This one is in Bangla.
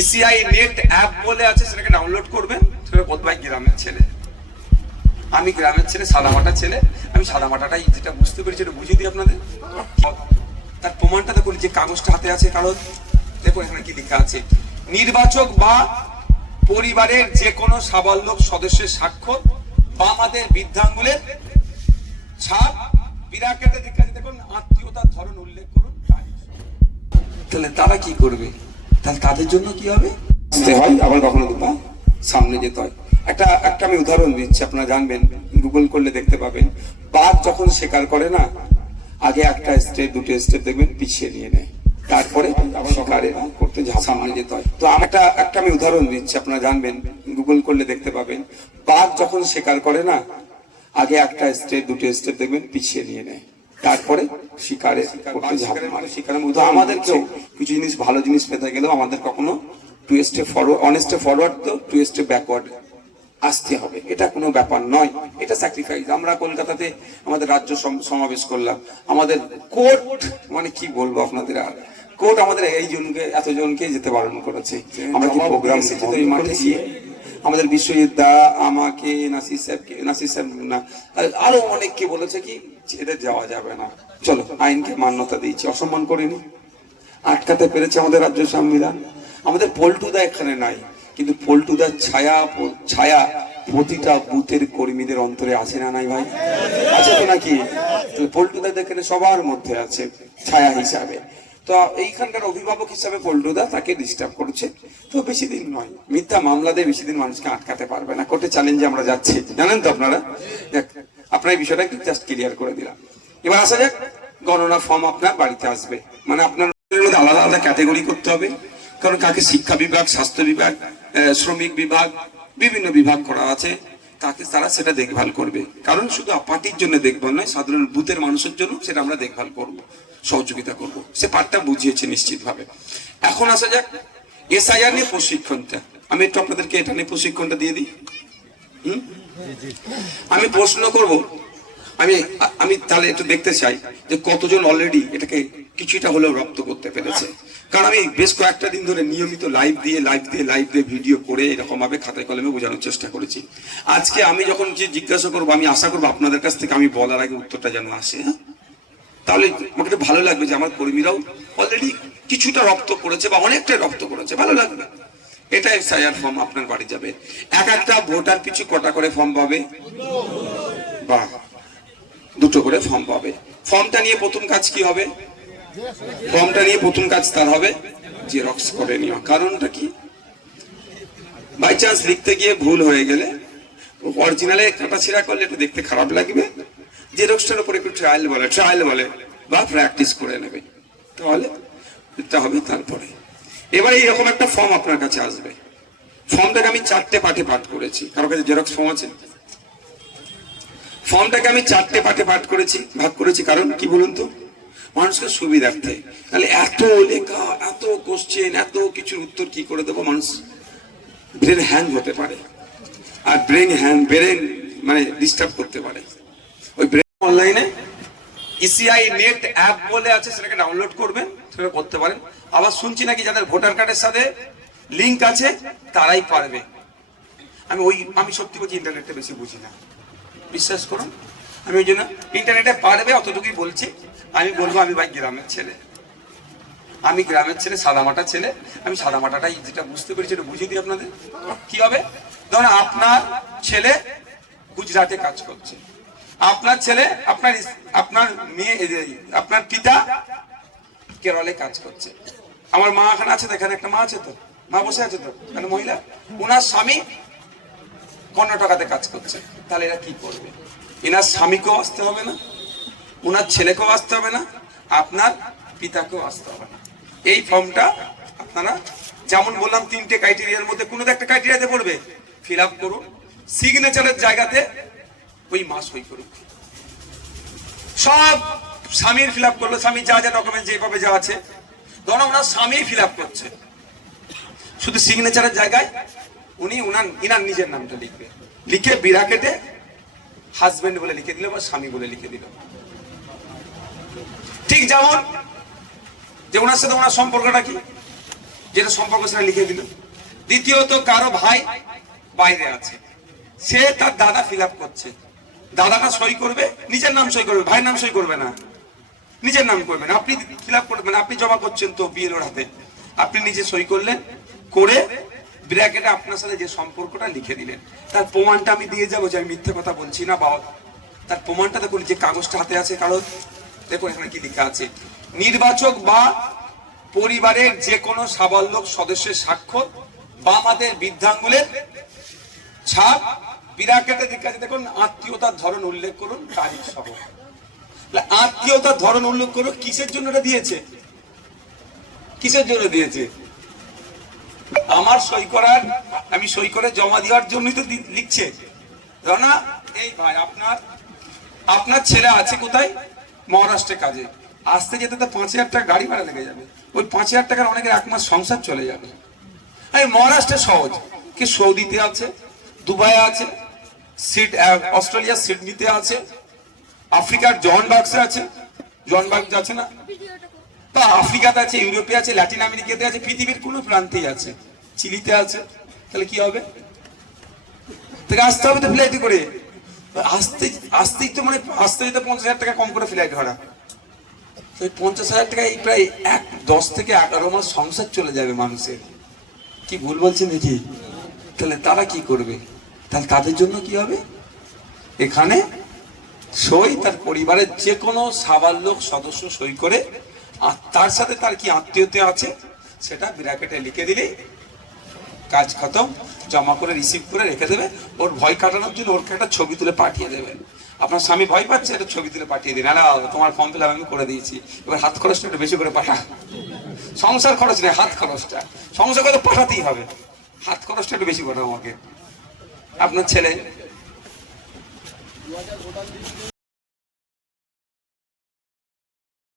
ইসিআই নেট অ্যাপ বলে আছে, সেটাকে ডাউনলোড করবেন সেটা কোথায় গ্রামের ছেলে। আমি গ্রামের ছেলে, সাদামাটা ছেলে। আমি সাদামাটাটাই যেটা বুঝতে পেরেছি, এটা বুঝিয়ে দিই আপনাদের। তার প্রমাণটা দেখুন, যে কাগজটা হাতে আছে, কারণ দেখুন এখানে কি লেখা আছে। নির্বাচক বা পরিবারের যে কোনো সাবাল্যক সদস্যের স্বাক্ষর বা আমাদের বৃদ্ধাঙ্গুলের ছাপ বিরাকেটে দেখুন, আত্মীয়তার ধরন উল্লেখ করুন, তাহলে তারা কি করবে? তাহলে তাদের জন্য কি হবে? আসতে হয়, আবার কখনো দুপা সামনে যেতে হয়। একটা একটা আমি উদাহরণ দিচ্ছি, আপনারা জানবেন গুগল করলে দেখতে পাবেন। বাঘ যখন শিকার করে না, আগে একটা স্টেপ দুটো স্টেপ দেখবেন, পিছিয়ে নিয়ে নেয়। তারপরে শিকারে করতে সামনে যেতে হয়। তো একটা একটা আমি উদাহরণ দিচ্ছি, আপনারা জানবেন গুগল করলে দেখতে পাবেন। বাঘ যখন শিকার করে না, আগে একটা স্টেপ দুটো স্টেপ দেখবেন, পিছিয়ে নিয়ে নেয়। তারপরে শিকারে করতে ঝাঁপ মারে। শিকারের মধ্যে আমাদেরকেও কিছু জিনিস ভালো জিনিস পেতে গেলেও আমাদের কখনো two step forward one step forward তো টু স্টেপ ব্যাকওয়ার্ড আসতে হবে। এটা কোনো ব্যাপার নয়। এটা স্যাক্রিফাইস আমরা কলকাতাতে আমাদের রাজ্য সমাবেশ করলাম। আমাদের কোর্ট মানে কি বলব আপনাদের আর? কোর্ট আমাদের এই জনকে এতজনকে যেতে বারণ করেছে। আমরা কি প্রোগ্রাম এই মাঠে গিয়ে আমাদের বিশ্বজিৎ দা আমাকে, নাসির সাহেবকে, নাসির সাহেব না, আরও অনেককে বলেছে কি এদের যাওয়া যাবে না। চলো, আইনকে মান্যতা দিয়েছি, অসম্মান করিনি। আটকাতে পেরেছে আমাদের রাজ্য সংবিধান। আমাদের পল্টুদা এখানে নাই, কিন্তু পল্টুদার ছায়া ছায়া প্রতিটা বুথের কর্মীদের অন্তরে আছে না নাই ভাই? আছে তো নাকি? তাহলে পল্টুদা এখানে সবার মধ্যে আছে, ছায়া হিসাবে। তো এইখানকার অভিভাবক হিসাবে পল্টুদা তাকে ডিস্টার্ব করছে। তো বেশি দিন নয়, মিথ্যা মামলা দিয়ে বেশি দিন মানুষকে আটকাতে পারবে না। কোর্টে চ্যালেঞ্জে আমরা যাচ্ছি। জানেন তো আপনারা? আপনার এই বিষয়টা একটু জাস্ট ক্লিয়ার করে দিলাম। এবার আসা যাক, গণনা ফর্ম আপনার বাড়িতে আসবে। মানে আপনার মধ্যে আলাদা আলাদা ক্যাটাগরি করতে হবে। কারণ কাকে শিক্ষা বিভাগ, স্বাস্থ্য বিভাগ শ্রমিক বিভাগ, বিভিন্ন বিভাগ করা আছে। তাকে তারা সেটা দেখভাল করবে। কারণ শুধু পার্টির জন্য দেখভাল নয়, সাধারণ বুথের মানুষের জন্য সেটা আমরা দেখভাল করব, সহযোগিতা করব। সে পার্টটা বুঝিয়েছে নিশ্চিতভাবে। এখন আসা যাক, এসআইআর নিয়ে প্রশিক্ষণটা। আমি একটু আপনাদেরকে এটা নিয়ে প্রশিক্ষণটা দিয়ে দিই। হুম? আমি প্রশ্ন করব, আমি আমি তাহলে একটু দেখতে চাই যে কতজন অলরেডি এটাকে কিছুটা হলেও রপ্ত করতে পেরেছে। কারণ আমি বেশ কয়েকটা দিন ধরে নিয়মিত লাইভ দিয়ে লাইভ দিয়ে লাইভ দিয়ে ভিডিও করে এরকম ভাবে খাতায় কলমে বোঝানোর চেষ্টা করেছি। আজকে আমি যখন যে জিজ্ঞাসা করব, আমি আশা করব আপনাদের কাছ থেকে আমি বলার আগে উত্তরটা যেন আসে হ্যাঁ? তাহলে আমাকে ভালো লাগবে যে আমার কর্মীরাও অলরেডি কিছুটা রপ্ত করেছে বা অনেকটাই রপ্ত করেছে, ভালো লাগবে। এটা এসআইআর ফর্ম আপনার বাড়ি যাবে। এক একটা ভোটার পিছু কটা করে ফর্ম পাবে? বা দুটো করে ফর্ম পাবে। ফর্মটা নিয়ে প্রথম কাজ কি হবে? ফর্মটা নিয়ে প্রথম কাজ তার হবে জেরক্স করে নেওয়া। কারণটা কি? বাই চান্স লিখতে গিয়ে ভুল হয়ে গেলে অরিজিনালে কাটাছিড়া করলে একটু দেখতে খারাপ লাগবে। জেরক্সটার উপর একটু ট্রায়াল বলে ট্রায়াল বলে, বা প্র্যাকটিস করে নেবে। তাহলে এটা হবে তারপরে। এবারে এইরকম একটা ফর্ম আপনার কাছে আসবে। ফর্মটাকে আমি চারটে পাঠে পাঠ করেছি। কারও কাছে জেরক্স ফর্ম আছে? ফর্মটাকে আমি চারটে পাঠে পাঠ করেছি, ভাগ করেছি। কারণ কি বলুন তো? মানুষকে সুবিধার্থে। তাহলে এত লেখা, এত কোশ্চেন এত কিছুর উত্তর কি করে দেবো মানুষ? ব্রেন হ্যাং হতে পারে। আর ব্রেন হ্যাং ব্রেন মানে ডিস্টার্ব করতে পারে। ওই ব্রেন অনলাইনে ইসিআই নেট অ্যাপ বলে আছে, সেটাকে ডাউনলোড করবেন, সেটা করতে পারেন। আবার শুনছি নাকি যাদের ভোটার কার্ডের সাথে লিংক আছে, তারাই পারবে। আমি ওই, আমি সত্যি বলছি ইন্টারনেটটা বেশি বুঝি না। বিশ্বাস করুন। আমি ওই জন্য ইন্টারনেটে পারবে অতটুকুই বলছি। আমি বলব, আমি ভাই গ্রামের ছেলে। আমি গ্রামের ছেলে, সাদামাটা ছেলে। আমি সাদামাটাটাই যেটা বুঝতে পেরেছি এটা বুঝিয়ে দিই আপনাদের। কি হবে? ধরুন আপনার ছেলে গুজরাটে কাজ করছে। আপনার ছেলে, আপনার আপনার মেয়ে আপনার পিতা কেরলে কাজ করছে। আমার মা এখানে আছে তো, এখানে একটা মা আছে তো? মা বসে আছে তো? এখানে মহিলা? ওনার স্বামী কর্ণাটকাতে কাজ করছে। তাহলে এরা কি করবে? এনার স্বামীকেও আসতে হবে না, ওনার ছেলেকেও আসতে হবে না, আপনার পিতাকেও আসতে হবে না। এই ফর্মটা আপনারা যেমন বললাম, তিনটে ক্রাইটেরিয়ার মধ্যে কোনো একটা ক্রাইটেরিয়াতে পড়বে। ফিল আপ করুন সিগনেচারের জায়গাতে ওই মাস সই করুন। সব স্বামীর ফিল আপ করল, স্বামী যা যা ডকুমেন্ট যেভাবে যা আছে। ধরো ওনার স্বামী ফিল আপ করছে। শুধু সিগনেচারের জায়গায় উনি উনার, ইনার নিজের নামটা লিখবে। লিখে বিরাকেটে হাজবেন্ড বলে লিখে দিল বা স্বামী বলে লিখে দিল। ঠিক যেমন, যে ওনার সাথে ওনার সম্পর্কটা কি? যেটা সম্পর্ক সেটা লিখে দিল। দ্বিতীয়ত, কারও ভাই বাইরে আছে। সে তার দাদা ফিল করছে। দাদাটা সই করবে, নিজের নাম সই করবে, ভাইয়ের নাম সই করবে না। নিজের নাম করবেন আপনি ফিল করবেন আপনি জমা করছেন তো বিএলওর হাতে। আপনি নিজে সই করলেন, করে ব্র্যাকেটে আপনার সাথে যে সম্পর্কটা লিখে দিলেন, তার প্রমাণটা আমি দিয়ে যাব যে আমি মিথ্যে কথা বলছি না, বা তার প্রমাণটা দেখুন, যে কাগজটা হাতে আছে কারণ দেখুন এখানে কি লেখা আছে, নির্বাচক বা পরিবারের যে কোনো সাবাল্যক সদস্যের স্বাক্ষর বা আমাদের বৃদ্ধাঙ্গুলের ছাপ বিরাকেটে লেখা আছে, দেখুন, আত্মীয়তার ধরন উল্লেখ করুন, তারিখ সহ। আত্মীয়তার ধরন উল্লেখ করুন, কিসের জন্য এটা দিয়েছে? কিসের জন্য দিয়েছে? আমার সই করার, আমি সই করে জমা দেওয়ার জন্যই তো লিখছে রনা, এই ভাই, আপনার আপনার ছেলে আছে কোথায়? মহারাষ্ট্রে কাজে। আসতে যেতে তো পাঁচ হাজার টাকা গাড়ি ভাড়া লেগে যাবে। ওই পাঁচ হাজার টাকার অনেকের এক মাস সংসার চলে যাবে। এই মহারাষ্ট্রে সহজ। কি সৌদিতে আছে, দুবাই আছে, সিড অস্ট্রেলিয়া, সিডনিতে আছে, আফ্রিকার জনবার্গসে আছে। জনবার্গ আছে না? তা আফ্রিকাতে আছে, ইউরোপে আছে, ল্যাটিন আমেরিকাতে আছে, পৃথিবীর কোনো প্রান্তেই আছে। চিলিতে আছে, তাহলে কি হবে? তাকে আসতে হবে তো ফ্লাইটে করে। আসতে আসতেই তো মানে আসতে যেতে পঞ্চাশ হাজার টাকা কম করে ফ্লাইট ভাড়া। তো পঞ্চাশ হাজার টাকা এই প্রায় এক, দশ থেকে এগারো মাস সংসার চলে যাবে মানুষের। কি ভুল বলছেন দেখি? তাহলে তারা কি করবে? তাহলে তাদের জন্য কি হবে? এখানে সই, তার পরিবারের যে কোনো সাবার লোক সদস্য সই করে, আর তার সাথে তার কি আত্মীয়তা আছে, সেটা ব্র্যাকেটে লিখে দিলেই কাজ খতম, জমা করে রিসিভ করে রেখে দেবে। ওর ভয় কাটানোর জন্য ওর একটা ছবি তুলে পাঠিয়ে দেবেন আপনার স্বামী ভয় পাচ্ছে এটা ছবি তুলে পাঠিয়ে দিন। আরে তোমার ফর্ম ফিল আমি করে দিয়েছি। এবার হাত খরচটা একটু বেশি করে পাঠা। সংসার খরচ নেই, হাত খরচটা। সংসার করে পাঠাতেই হবে। হাত খরচটা একটু বেশি করে আমাকে। আপনার ছেলে